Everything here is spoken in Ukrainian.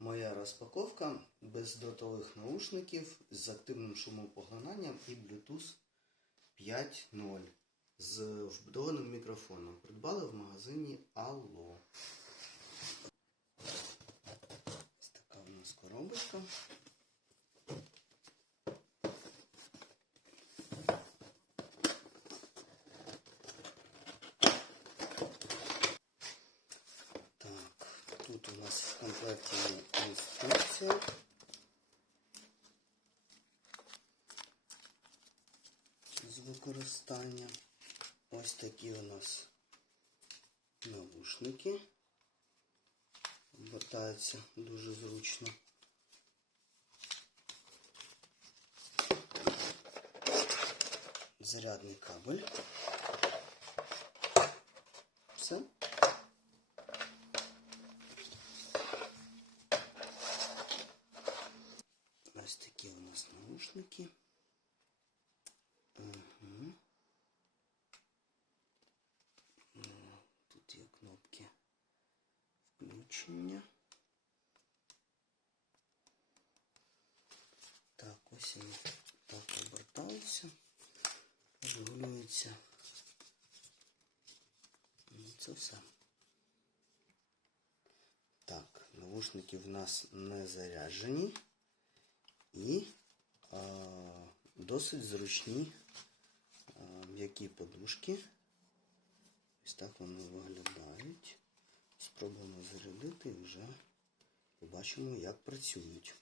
Моя розпаковка без дротових наушників з активним шумопоглинанням і Bluetooth 5.0 з вбудованим мікрофоном. Придбали в магазині Allo. Ось така у нас коробочка. Так, тут у нас в комплекті є інструкція. З використання. Ось такі у нас навушники. Обертаються дуже зручно. Зарядний кабель. Все. нас наушники. Угу. Тут є кнопки включення. Так, ось вони так обертаються, регулюються. Ну, Це все. Так, наушники в нас не заряджені і а, досить зручні м'які подушки. Ось так вони виглядають. Спробуємо зарядити і вже побачимо, як працюють.